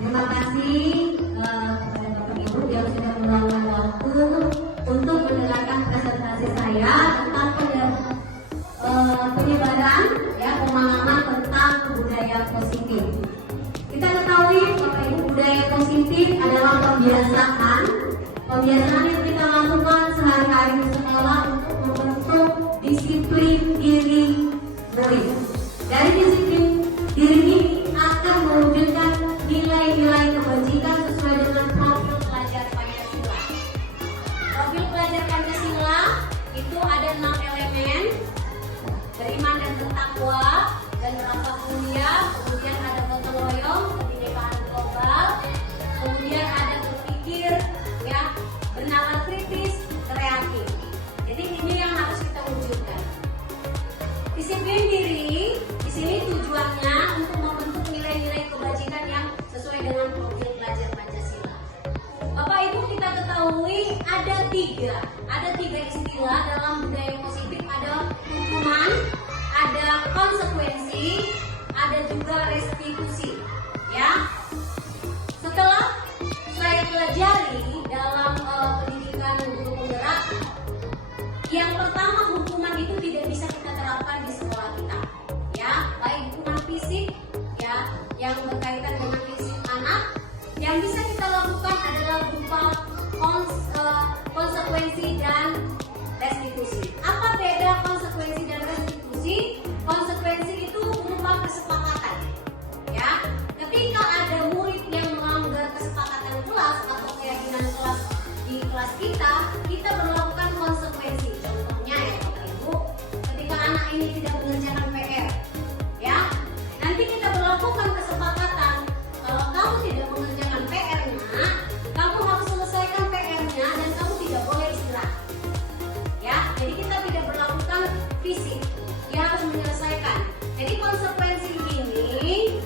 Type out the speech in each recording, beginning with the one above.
Terima kasih kepada Bapak Ibu yang sudah meluangkan waktu untuk mendengarkan presentasi saya tentang penyebaran pemahaman tentang budaya positif. Kita ketahui Bapak Ibu, budaya positif adalah pembiasaan yang kita lakukan sehari-hari di sekolah untuk membentuk disiplin diri murid. Dari disiplin diri ini akan mewujudkan nilai-nilai kebajikan sesuai dengan profil pelajar Pancasila. Profil pelajar Pancasila itu ada 6 elemen: beriman dan bertakwa dan berakhlak mulia, kemudian ada gotong royong, kebinekaan global, kemudian ada berpikir, bernalar kritis, kreatif. Jadi ini yang harus kita wujudkan. Disiplin diri di sini tujuannya untuk membentuk nilai-nilai kebajikan yang sesuai dengan profil pelajar Pancasila. Bapak Ibu, kita ketahui ada tiga istilah dalam budaya positif. Ada hukuman, ada konsekuensi, ada juga restitusi. Setelah saya pelajari dalam pendidikan guru penggerak, yang pertama, hukuman itu tidak bisa kita terapkan di sekolah kita, baik hukuman fisik, yang berkaitan dengan fisik anak. Yang bisa kita lakukan adalah berupa konsekuensi dan restitusi. Apa beda konsekuensi dan restitusi? Konsekuensi itu berupa kesepakatan. Ketika ada murid yang melanggar kesepakatan kelas atau keyakinan kelas di kelas kita berlakukan konsekuensi. Contohnya Bapak Ibu, ketika anak ini tidak mengerjakan PR, nanti kita berlakukan kesepakatan. Kalau kamu tidak mengerjakan PR-nya, kamu harus selesaikan PR-nya dan kamu tidak boleh istirahat. Jadi kita tidak berlakukan fisik, dia harus menyelesaikan. Jadi konsekuensi ini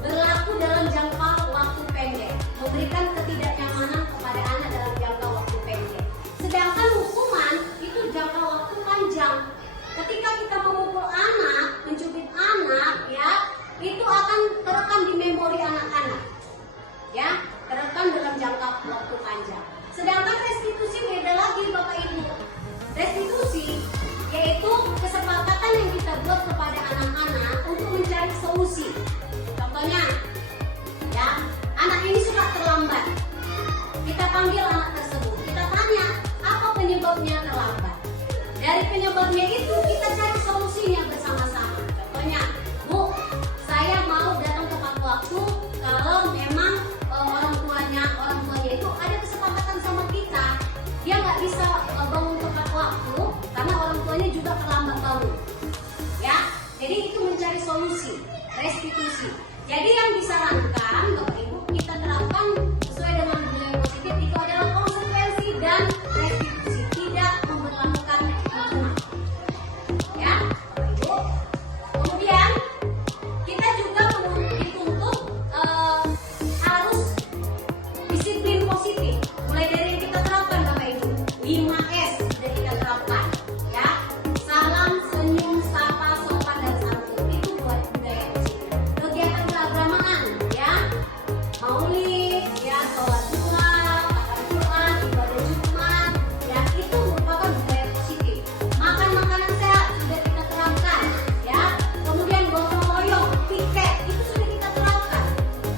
berlaku dalam jangka waktu pendek, memberikan ketidaknyamanan kepada anak dalam jangka waktu pendek. Sedangkan hukuman itu jangka waktu panjang. Ketika kita memukul anak, mencubit anak, itu akan terekam di memori anak-anak, terekam dalam jangka waktu panjang. Sedangkan restitusi beda lagi Bapak Ibu. Restitusi yaitu kesepakatan yang kita buat kepada anak-anak untuk mencari solusi. Contohnya, anak ini suka terlambat. Kita panggil anak tersebut, kita tanya apa penyebabnya terlambat. Dari penyebabnya itu kita cari solusinya bersama-sama. Contohnya, Bu, saya mau datang tepat waktu kalau memang orang tuanya itu ada kesepakatan sama kita. Dia nggak bisa bangun tepat waktu karena orang tuanya juga terlambat bangun. Jadi itu mencari solusi, restitusi. Jadi yang disarankan Bapak Ibu kita terapkan sesuai dengan budaya positif itu adalah konsekuensi dan restitusi, tidak memperlakukan hukuman. Bapak Ibu. Kemudian kita juga dituntut harus disiplin positif. Mulai dari yang kita terapkan Bapak Ibu, 5S sudah kita terapkan. Salam, senyum, sapa, sopan dan santun. Itu buat budaya positif. Kegiatan keagamaan, maulid, sholat duha, baca Quran, ibadah Jumat, itu merupakan budaya positif. Makan makanan sehat sudah kita terapkan, Kemudian gotong royong, piket, itu sudah kita terapkan.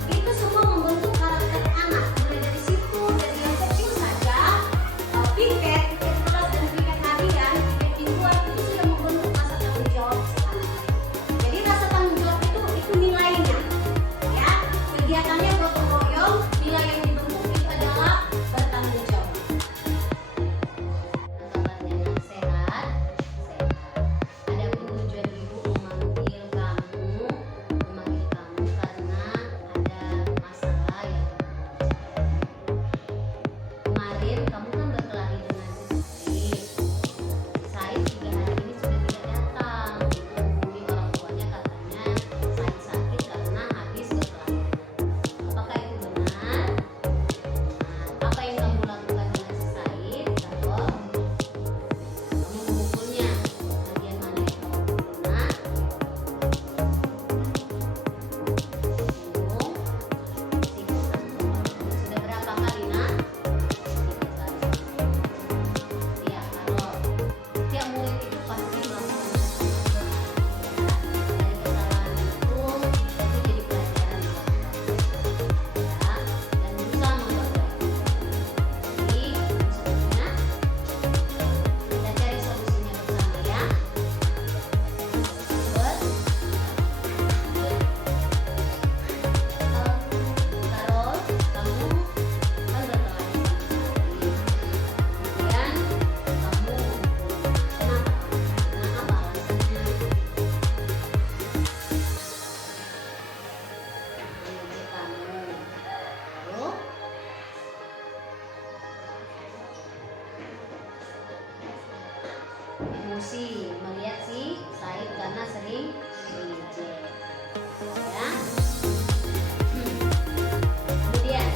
Itu semua membentuk karakter anak. Mulai dari situ, dari yang kecil saja, piket kelas dan piket harian, piket mingguan itu sudah membentuk rasa tanggung jawab si anak. Jadi rasa tanggung jawab itu nilainya, kegiatannya gotong royong, emosi melihat si Said karena sering mengejek. Ya. Kemudian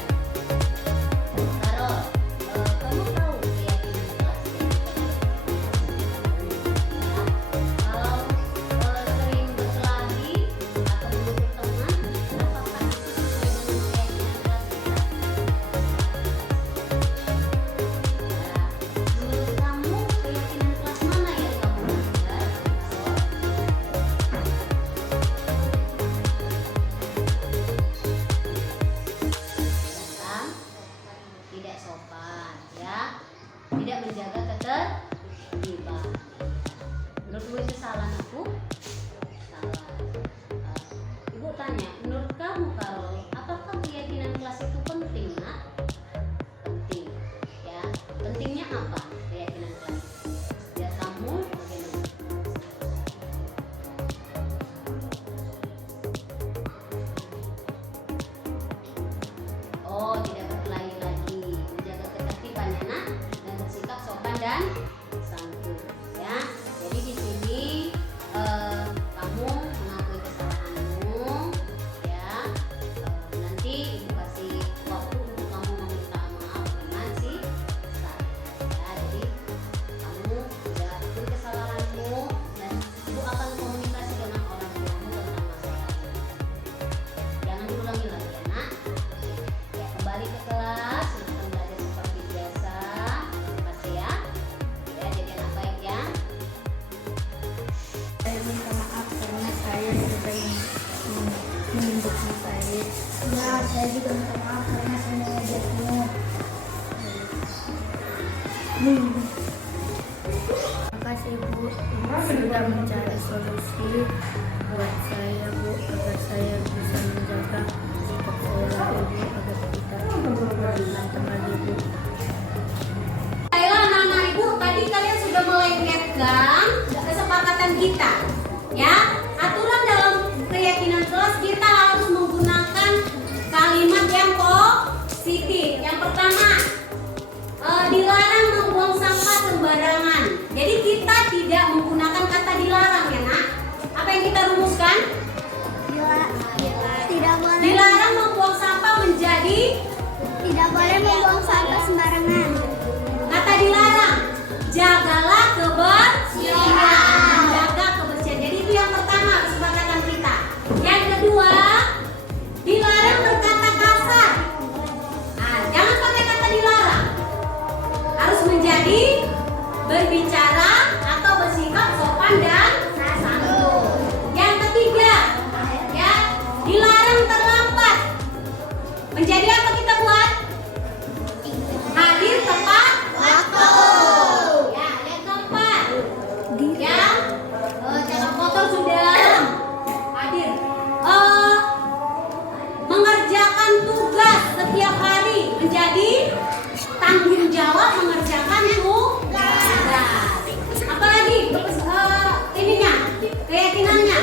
Carol, kamu tahu keyakinan kelasnya? Ya. Kalau sering berkelahi atau menurut teman, apakah itu sesuai dengan keyakinan kelas kita? Ya. Menurut kamu keyakinan kelas mana yang kamu melanggar? Datang tidak sopan, ya, tidak menjaga ketertiban. Menurutmu itu salah aku? Salah. Ibu tanya, menurut kamu kalau apakah keyakinan kelas itu penting, Nak? Penting, ya. Pentingnya apa keyakinan kelas? Ya kamu bagaimana? Oh, tidak berkelahi lagi, menjaga ketertiban ya Nak, dan bersikap sopan dan santun. Ya, jadi di sini kamu mengakui kesalahanmu, ya. Nanti ibu kasih waktu untuk kamu meminta maaf dengan si Ustaz. Ya, jadi kamu sudah akui kesalahanmu dan ibu akan komunikasi dengan orang tuamu tentang masalah ini. Jangan diulangi lagi ya Nak. Ya, kembali ke kelas, silahkan belajar seperti biasa. Terima kasih ya. Ya, jadi anak baik ya. Saya minta maaf karena saya sering menyebutkan saya. Ya, saya juga minta maaf karena saya mengejekmu. Terima kasih Bu sudah mencari solusi buat saya Bu, agar saya bisa menjaga sikap saya lagi Bu, agar kita berantem lagi Bu. Baiklah anak-anak ibu, tadi kalian sudah melengketkan kesepakatan kita. Ya, aturan dalam keyakinan kelas kita harus menggunakan kalimat yang positif. Yang pertama, dilarang membuang sampah sembarangan. Jadi kita tidak menggunakan kata dilarang ya Nak. Apa yang kita rumuskan? Tidak boleh. Dilarang membuang sampah menjadi Tidak boleh membuang sampah sembarangan. kata dilarang. Jagalah kebersihan. Jaga kebersihan. Jadi itu yang pertama kesepakatan kita. Yang kedua, dilarang berkata kasar. Nah, jangan pakai kata dilarang. Harus menjadi berbicara atau bersikap sopan dan santun. Yang ketiga, ya, dilarang terlambat. Menjadi apa kita buat? Hadir tepat waktu. Ya, yang keempat, ya, jangan kotor sudah hadir. Mengerjakan tugas setiap hari menjadi tanggung jawab mengerjakan tugas. Apalagi ininya, keyakinannya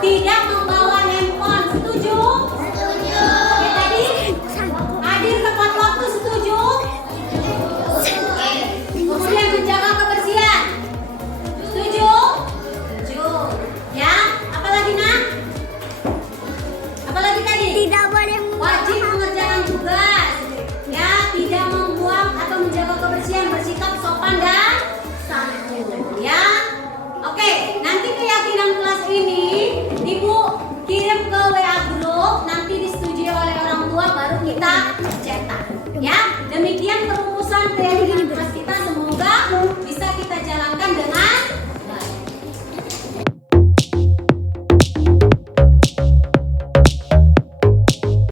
tidak membawa handphone. Setuju? Ya, tadi hadir tepat waktu. Setuju? Kemudian menjaga kebersihan. Setuju? Setuju. Ya, apalagi Nak? Apalagi tadi? Tidak boleh Wajib mengerjakan tugas. Ya, tidak membuang atau menjaga kebersihan, bersikap sopan dan santun. Ya. Oke, nanti keyakinan kelas ini Ibu kirim ke WA grup, nanti disetujui oleh orang tua baru kita cetak. Ya, demikian perumusan keyakinan kelas kita.